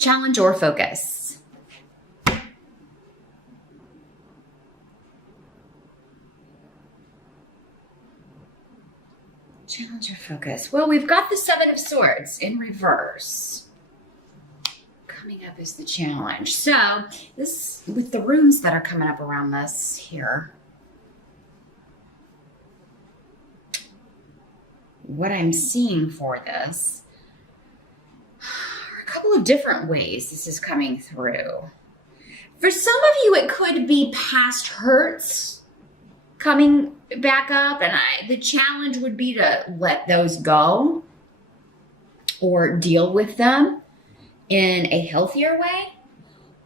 Challenge or focus? Challenge or focus? Well, we've got the Seven of Swords in reverse. Coming up is the challenge. So this, with the runes that are coming up around this here, what I'm seeing for this are a couple of different ways this is coming through. For some of you, it could be past hurts coming back up, and the challenge would be to let those go or deal with them in a healthier way.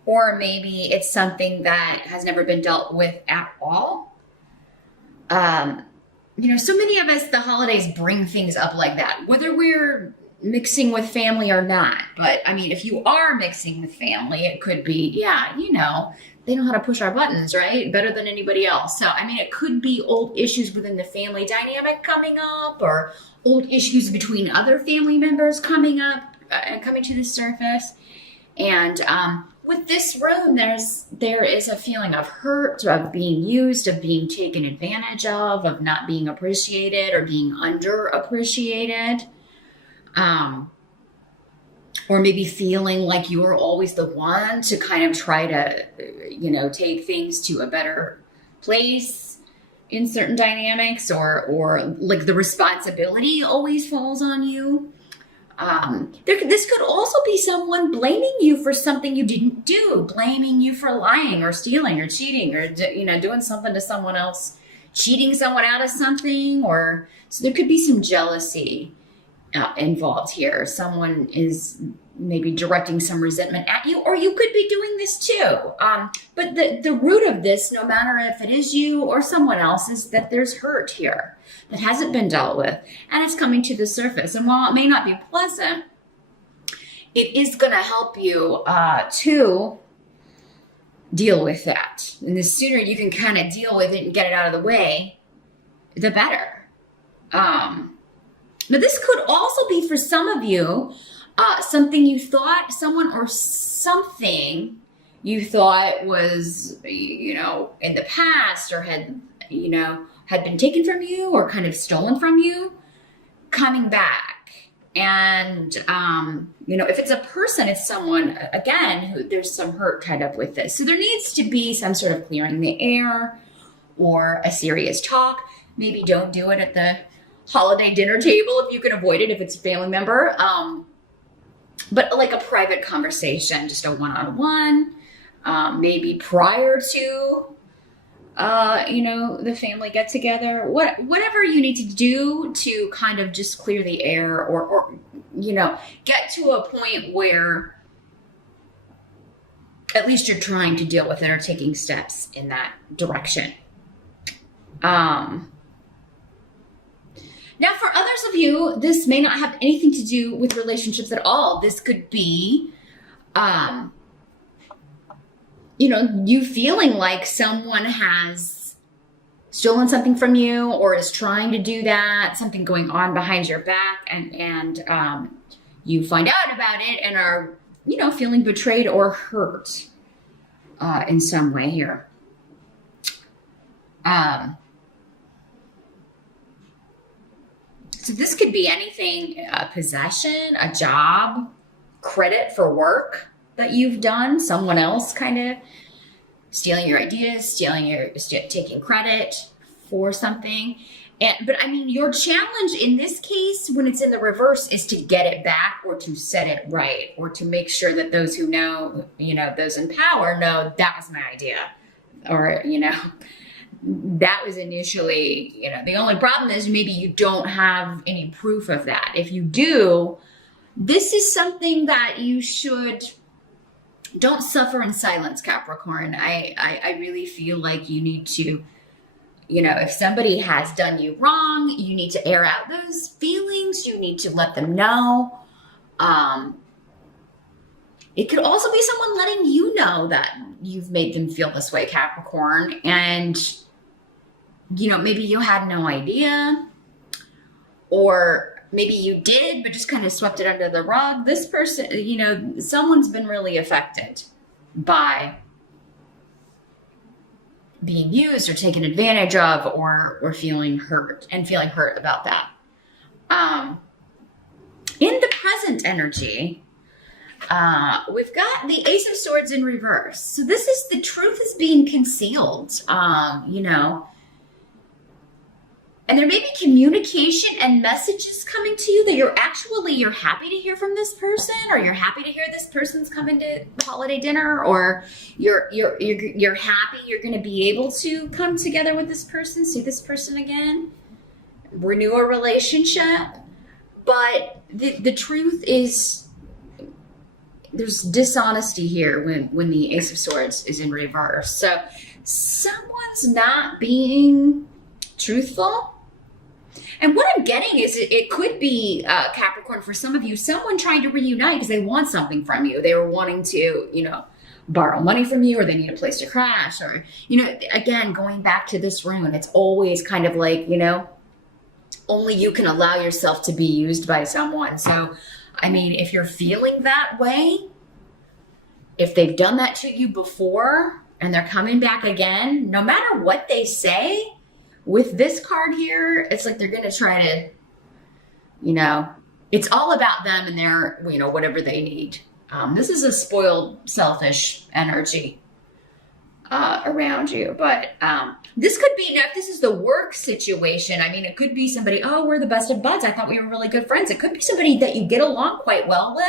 Or maybe it's something that has never been dealt with at all. You know, so many of us, the holidays bring things up like that, whether we're mixing with family or not. But I mean, if you are mixing with family, it could be, yeah, you know, they know how to push our buttons, right? Better than anybody else. So, I mean, it could be old issues within the family dynamic coming up, or old issues between other family members coming up and coming to the surface. And with this rune, there is a feeling of hurt, of being used, of being taken advantage of not being appreciated or being underappreciated. Or maybe feeling like you're always the one to kind of try to, you know, take things to a better place in certain dynamics, or like the responsibility always falls on you. This could also be someone blaming you for something you didn't do, blaming you for lying or stealing or cheating, or, you know, doing something to someone else, cheating someone out of something. Or so there could be some jealousy involved here. Someone is maybe directing some resentment at you, or you could be doing this too. But the root of this, no matter if it is you or someone else, is that there's hurt here that hasn't been dealt with, and it's coming to the surface. And while it may not be pleasant, it is going to help you to deal with that. And the sooner you can kind of deal with it and get it out of the way, the better. But this could also be, for some of you, something you thought someone or something you thought was, you know, in the past, or had, you know, had been taken from you or kind of stolen from you, coming back. And, you know, if it's a person, it's someone, again, who there's some hurt tied up with this. So there needs to be some sort of clearing the air or a serious talk. Maybe don't do it at the holiday dinner table if you can avoid it, if it's a family member. But like a private conversation, just a one-on-one, maybe prior to, you know, the family get together, whatever you need to do to kind of just clear the air, or, you know, get to a point where at least you're trying to deal with it or taking steps in that direction. Now, for others of you, this may not have anything to do with relationships at all. This could be, you know, you feeling like someone has stolen something from you, or is trying to do that, something going on behind your back, and you find out about it and are, you know, feeling betrayed or hurt in some way here. So this could be anything, a possession, a job, credit for work that you've done, someone else kind of stealing your ideas, taking credit for something. But I mean, your challenge in this case, when it's in the reverse, is to get it back, or to set it right, or to make sure that those who know, you know, those in power know that was my idea, or, you know, that was initially, you know, the only problem is maybe you don't have any proof of that. If you do, this is something that you don't suffer in silence, Capricorn. I really feel like you need to, you know, if somebody has done you wrong, you need to air out those feelings. You need to let them know. It could also be someone letting you know that you've made them feel this way, Capricorn. And, you know, maybe you had no idea, or maybe you did, but just kind of swept it under the rug. This person, you know, someone's been really affected by being used or taken advantage of, or feeling hurt about that. In the present energy, we've got the Ace of Swords in reverse. So this is the truth is being concealed, you know, and there may be communication and messages coming to you that you're happy to hear from this person, or you're happy to hear this person's coming to holiday dinner, or you're happy you're going to be able to come together with this person, see this person again, renew a relationship. But the truth is, there's dishonesty here when the Ace of Swords is in reverse. So someone's not being truthful. And what I'm getting is it could be, Capricorn, for some of you, someone trying to reunite because they want something from you. They were wanting to, you know, borrow money from you, or they need a place to crash, or, you know, again, going back to this rune, it's always kind of like, you know, only you can allow yourself to be used by someone. So, I mean, if you're feeling that way, if they've done that to you before and they're coming back again, no matter what they say, with this card here, it's like they're going to try to, you know, it's all about them and their, you know, whatever they need. This is a spoiled, selfish energy around you. But this could be, now if this is the work situation, I mean, it could be somebody, oh, we're the best of buds. I thought we were really good friends. It could be somebody that you get along quite well with,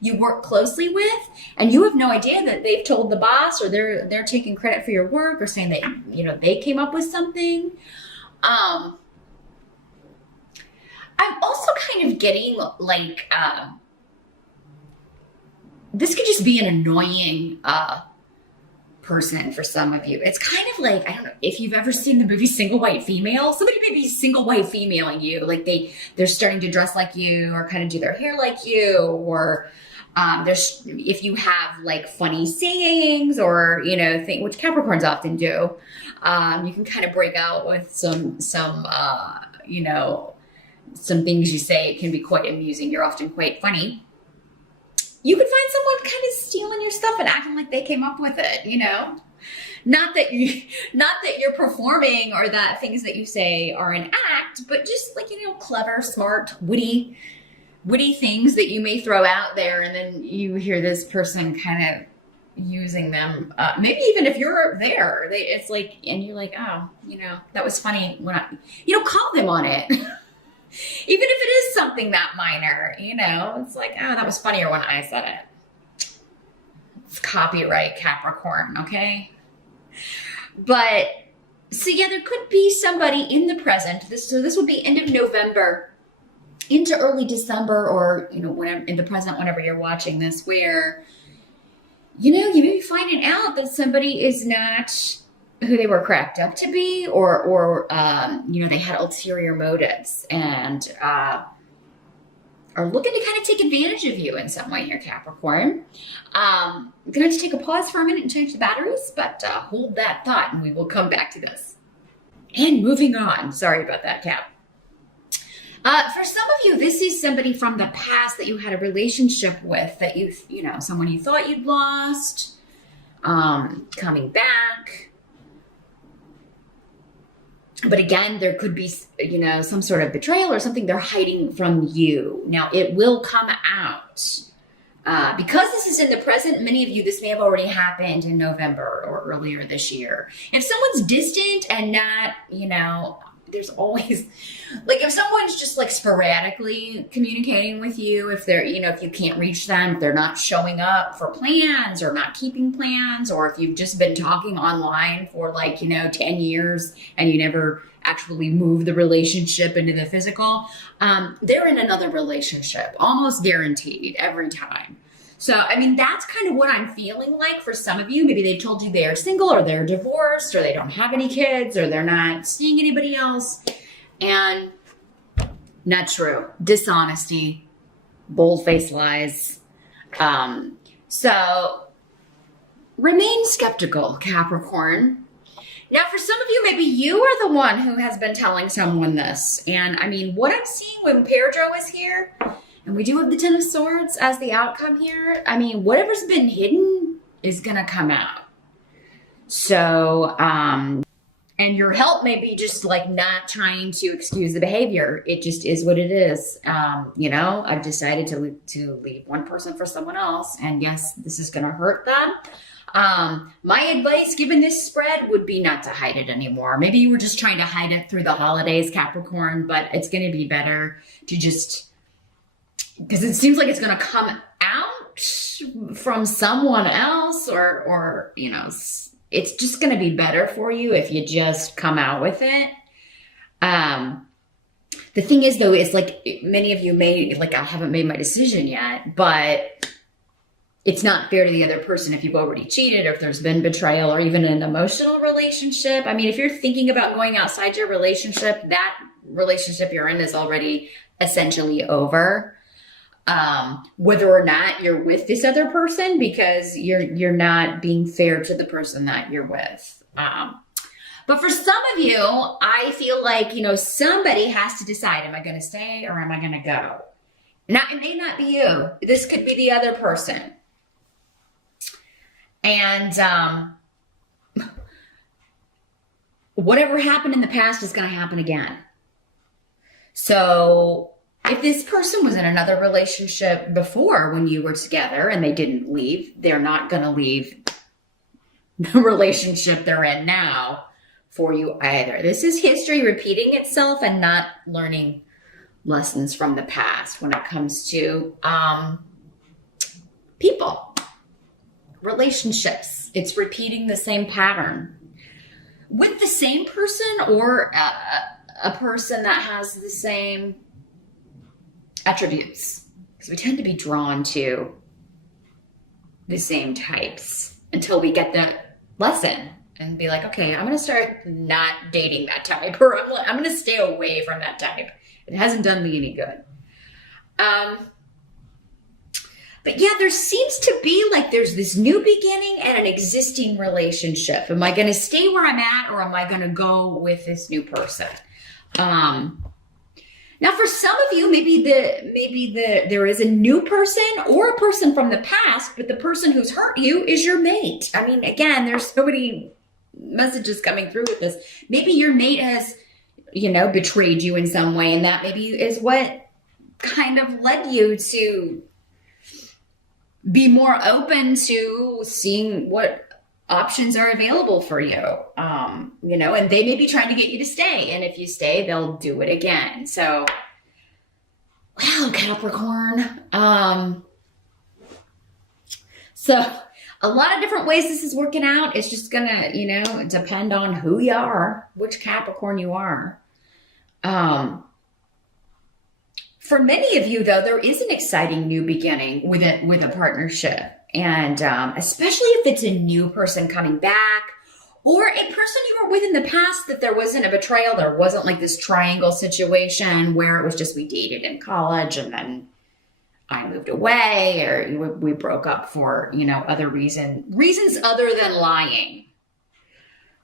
you work closely with, and you have no idea that they've told the boss, or they're taking credit for your work, or saying that, you know, they came up with something. I'm also kind of getting like, this could just be an annoying person for some of you. It's kind of like, I don't know if you've ever seen the movie Single White Female. Somebody may be single white femaling you, like they're starting to dress like you, or kind of do their hair like you, or there's, if you have like funny sayings, or, you know, which Capricorns often do, you can kind of break out with some you know, some things you say. It can be quite amusing. You're often quite funny. You could find someone kind of stealing your stuff and acting like they came up with it, you know? Not that you're performing, or that things that you say are an act, but just like, you know, clever, smart, witty things that you may throw out there, and then you hear this person kind of using them. Maybe even if you're there, it's like, and you're like, oh, you know, that was funny when you know, call them on it. Even if it is something that minor, you know, it's like, oh, that was funnier when I said it. It's copyright, Capricorn, okay? But, so yeah, there could be somebody in the present. So this would be end of November into early December, or, you know, whenever, in the present, whenever you're watching this, where, you know, you may be finding out that somebody is not who they were cracked up to be, or you know, they had ulterior motives and are looking to kind of take advantage of you in some way here, Capricorn. I'm going to have to take a pause for a minute and change the batteries, but hold that thought and we will come back to this. And moving on. Sorry about that, Cap. For some of you, this is somebody from the past that you had a relationship with, that you know, someone you thought you'd lost, coming back. But again, there could be, you know, some sort of betrayal or something they're hiding from you. Now, it will come out. Because this is in the present, many of you, this may have already happened in November or earlier this year. If someone's distant and not, you know, there's always, like, if someone's just like sporadically communicating with you, if they're, you know, if you can't reach them, if they're not showing up for plans or not keeping plans, or if you've just been talking online for like, you know, 10 years and you never actually move the relationship into the physical, they're in another relationship, almost guaranteed every time. So, I mean, that's kind of what I'm feeling like for some of you. Maybe they've told you they are single, or they're divorced, or they don't have any kids, or they're not seeing anybody else. And not true. Dishonesty, bold-faced lies. So remain skeptical, Capricorn. Now, for some of you, maybe you are the one who has been telling someone this. And I mean, what I'm seeing when Pedro is here, and we do have the Ten of Swords as the outcome here, I mean, whatever's been hidden is going to come out. So, and your help may be just like not trying to excuse the behavior. It just is what it is. You know, I've decided to leave one person for someone else. And yes, this is going to hurt them. My advice given this spread would be not to hide it anymore. Maybe you were just trying to hide it through the holidays, Capricorn, but it's going to be better to just, because it seems like it's going to come out from someone else or, you know, it's just going to be better for you if you just come out with it. The thing is, though, is like many of you may, like, I haven't made my decision yet, but it's not fair to the other person if you've already cheated or if there's been betrayal or even an emotional relationship. I mean, if you're thinking about going outside your relationship, that relationship you're in is already essentially over. Whether or not you're with this other person, because you're not being fair to the person that you're with. But for some of you, I feel like, you know, somebody has to decide, am I going to stay or am I going to go? Now, it may not be you. This could be the other person. And whatever happened in the past is going to happen again. So if this person was in another relationship before when you were together and they didn't leave, they're not going to leave the relationship they're in now for you either. This is history repeating itself and not learning lessons from the past when it comes to people, relationships. It's repeating the same pattern with the same person or a person that has the same attributes, because we tend to be drawn to the same types until we get that lesson and be like, okay, I'm going to start not dating that type, or I'm going to stay away from that type. It hasn't done me any good. But yeah, there seems to be like there's this new beginning and an existing relationship. Am I going to stay where I'm at, or am I going to go with this new person? Now, for some of you, maybe there is a new person or a person from the past, but the person who's hurt you is your mate. I mean, again, there's so many messages coming through with this. Maybe your mate has, you know, betrayed you in some way, and that maybe is what kind of led you to be more open to seeing what options are available for you, you know, and they may be trying to get you to stay. And if you stay, they'll do it again. So, wow, Capricorn. So a lot of different ways this is working out. It's just gonna, you know, depend on who you are, which Capricorn you are. For many of you, though, there is an exciting new beginning with a partnership. And especially if it's a new person coming back, or a person you were with in the past that there wasn't a betrayal, there wasn't like this triangle situation where it was just we dated in college and then I moved away, or we broke up for, you know, other reasons other than lying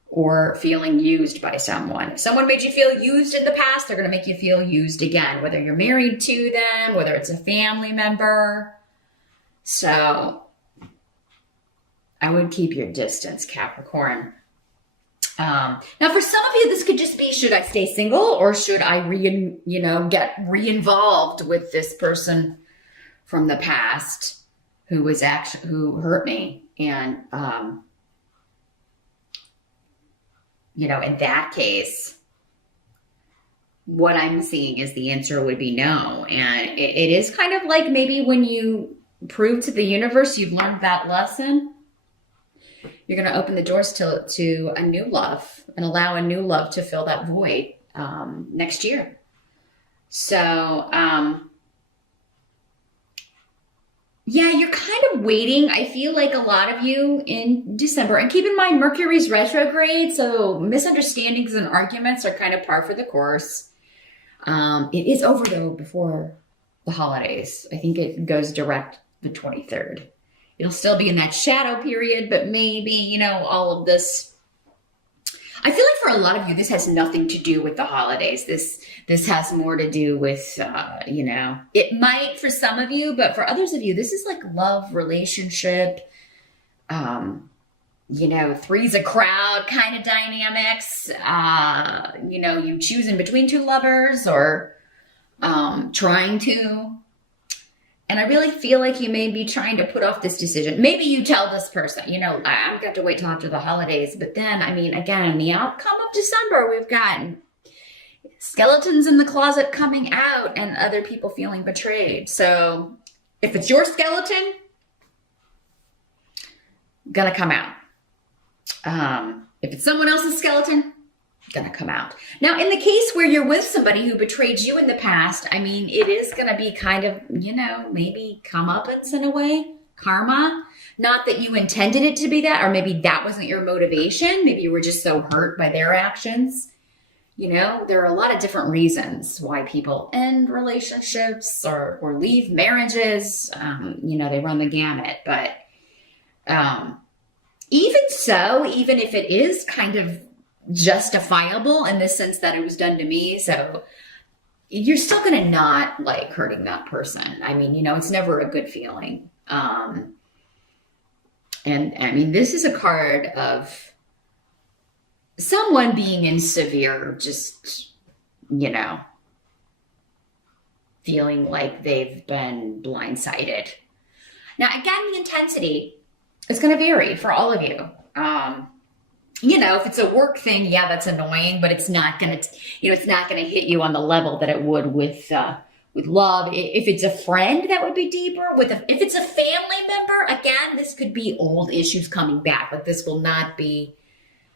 or feeling used by someone. If someone made you feel used in the past, they're going to make you feel used again, whether you're married to them, whether it's a family member. So I would keep your distance, Capricorn. Now, for some of you, this could just be, should I stay single, or should I get re-involved with this person from the past who hurt me? And, you know, in that case, what I'm seeing is the answer would be no. And it is kind of like maybe when you prove to the universe you've learned that lesson, you're going to open the doors to a new love and allow a new love to fill that void next year. So, yeah, you're kind of waiting. I feel like a lot of you in December, and keep in mind Mercury's retrograde, so misunderstandings and arguments are kind of par for the course. It is over though before the holidays. I think it goes direct the 23rd. It'll still be in that shadow period, but maybe, you know, all of this I feel like for a lot of you, this has nothing to do with the holidays. This has more to do with, it might for some of you, but for others of you, this is like love, relationship, three's a crowd kind of dynamics. You choosing between two lovers or trying to. And I really feel like you may be trying to put off this decision. Maybe you tell this person, I've got to wait till after the holidays. But then, again, the outcome of December, we've got skeletons in the closet coming out and other people feeling betrayed. So if it's your skeleton, gonna come out. If it's someone else's skeleton, gonna come out. Now, in the case where you're with somebody who betrayed you in the past, it is gonna be kind of, maybe comeuppance in a way, karma. Not that you intended it to be that, or maybe that wasn't your motivation. Maybe you were just so hurt by their actions. There are a lot of different reasons why people end relationships or leave marriages. They run the gamut, but even so, even if it is kind of justifiable in the sense that it was done to me, so you're still going to not like hurting that person. It's never a good feeling. This is a card of someone being in severe, just, feeling like they've been blindsided. Now, again, the intensity is going to vary for all of you. If it's a work thing, yeah, that's annoying, but it's not going to, it's not going to hit you on the level that it would with love. If it's a friend, that would be deeper. If it's a family member, again, this could be old issues coming back. Like this will not be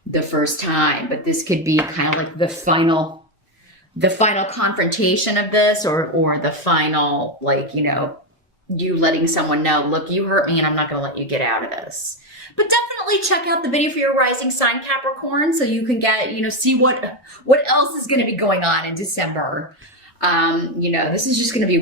the first time, but this could be kind of like the final confrontation of this, or the final, you letting someone know, look, you hurt me and I'm not going to let you get out of this. But definitely check out the video for your rising sign, Capricorn, so you can get, see what else is going to be going on in December. This is just going to be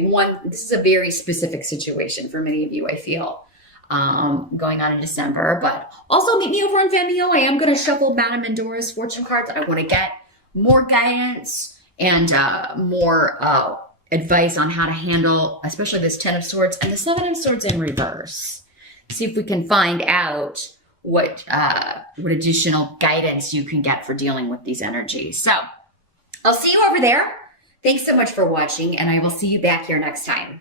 this is a very specific situation for many of you, I feel, going on in December. But also meet me over on Vimeo. I am going to shuffle Madame Mendora's fortune cards. I want to get more guidance and more advice on how to handle, especially this 10 of Swords and the 7 of Swords in reverse. See if we can find out what additional guidance you can get for dealing with these energies. So I'll see you over there. Thanks so much for watching, and I will see you back here next time.